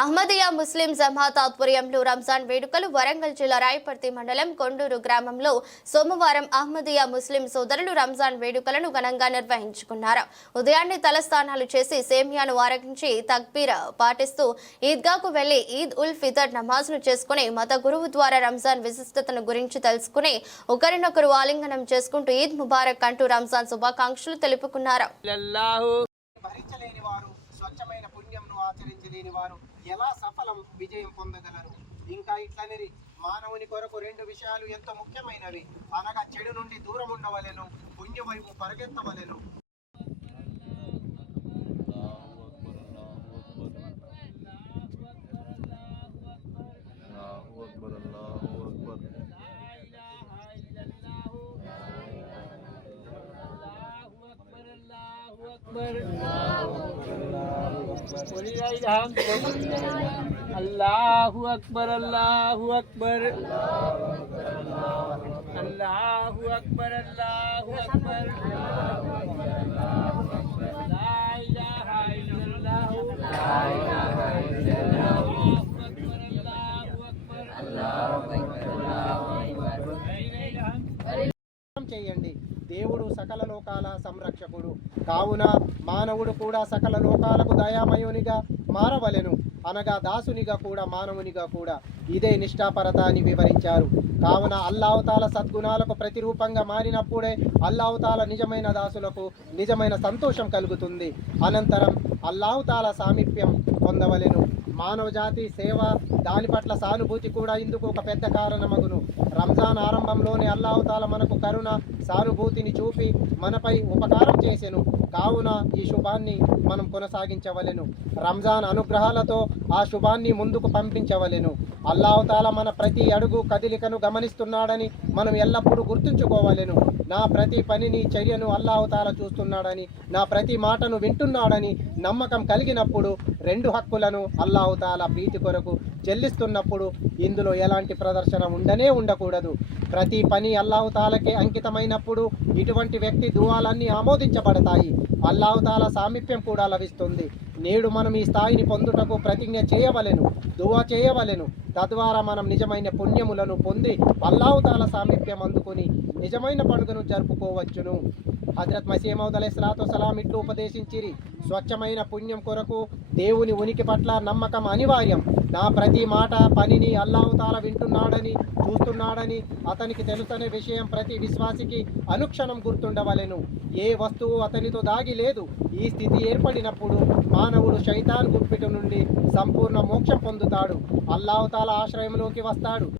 అహ్మదియా ముస్లిం జమాత్ ఆధ్వర్యంలో రంజాన్ వేడుకలు వరంగల్ జిల్లా రాయపర్తి మండలం కొండూరు గ్రామంలో సోమవారం అహ్మదియా ముస్లిం సోదరులు రంజాన్ వేడుకలను ఘనంగా నిర్వహించుకున్నారు. ఉదయాన్నే తలస్నానాలు చేసి సేమియాను ఆరగించి తక్బీర్ పాటిస్తూ ఈద్గాకు వెళ్ళి ఈద్ ఉల్ ఫితర్ నమాజ్ను చేసుకుని మత గురువు ద్వారా రంజాన్ విశిష్టతను గురించి తెలుసుకుని ఒకరినొకరు ఆలింగనం చేసుకుంటూ ఈద్ ముబారక్ అంటూ రంజాన్ శుభాకాంక్షలు తెలుపుకున్నారు. ఆచరించలేని వారు ఎలా సఫలం విజయం పొందగలరు? ఇంకా ఇట్లనేది మానవుని కొరకు రెండు విషయాలు ఎంతో ముఖ్యమైనవి? అనగా చెడు నుండి దూరం ఉండవలెను పుణ్య వైపు పరిగెత్తవలెను అక్బర్ அல்லாஹு அக்பர் அல்லாஹு அக்பர். அல்லாஹு அக்பர் அல்லாஹு அக்பர். దేవుడు సకల లోకాల సంరక్షకుడు. కావున మానవుడు కూడా సకల లోకాలకు దయామయునిగా మారవలెను. అనగా దాసునిగా కూడా మానవునిగా కూడా. ఇదే నిష్ఠాపరత అని వివరించారు. కావున అల్లావతాల సద్గుణాలకు ప్రతిరూపంగా మారినప్పుడే అల్లావతాల నిజమైన దాసులకు నిజమైన సంతోషం కలుగుతుంది. అనంతరం అల్లావతాల సామీప్యం పొందవలెను. మానవ జాతి సేవ దాని పట్ల సానుభూతి కూడా ఇందుకు ఒక పెద్ద కారణమగును. రంజాన్ ఆరంభంలోనే అల్లావతాల మనకు కరుణ సానుభూతిని చూపి మనపై ఉపకారం చేసెను. కావున ఈ శుభాన్ని మనం కొనసాగించవలెను. రంజాన్ అనుగ్రహాలతో ఆ శుభాన్ని ముందుకు పంపించవలెను. అల్లావతాల మన ప్రతి అడుగు కదిలికను గమనిస్తున్నాడని మనం ఎల్లప్పుడూ గుర్తుంచుకోవలెను. నా ప్రతి పనిని చర్యను అల్లావతాల చూస్తున్నాడని నా ప్రతి మాటను వింటున్నాడని నమ్మకం కలిగినప్పుడు రెండు హక్కులను అల్లాహతాల ప్రీతి కొరకు చెల్లిస్తున్నప్పుడు ఇందులో ఎలాంటి ప్రదర్శన ఉండనే ఉండకూడదు. ప్రతి పని అల్లాహతాలకే చేసినప్పుడు ఇటువంటి వ్యక్తి దువాలన్నీ ఆమోదించబడతాయి. అల్లాహతాల సామీప్యం కూడా లభిస్తుంది. నేడు మనం ఈ స్థాయిని పొందుటకు ప్రతిజ్ఞ చేయవలెను దువా చేయవలెను. తద్వారా మనం నిజమైన పుణ్యములను పొంది అల్లావుతాల సామీప్యం అందుకుని నిజమైన పండుగను జరుపుకోవచ్చును. హజరత్ మసీమౌద్ అలై సలాం ఇట్లు ఉపదేశించిరి స్వచ్ఛమైన పుణ్యం కొరకు దేవుని ఉనికి పట్ల నమ్మకం అనివార్యం. నా ప్రతి మాట పనిని అల్లావుతాల వింటున్నాడని చూస్తున్నాడని అతనికి తెలుసనే విషయం ప్రతి విశ్వాసికి అనుక్షణం గుర్తుండవలెను. ఏ వస్తువు అతనితో దాగి లేదు. ఈ స్థితి ఏర్పడినప్పుడు మానవుడు శైతాన్ గుప్పిట నుండి సంపూర్ణ మోక్షం పొందుతాడు. అల్లావతాల ఆశ్రయంలోకి వస్తాడు.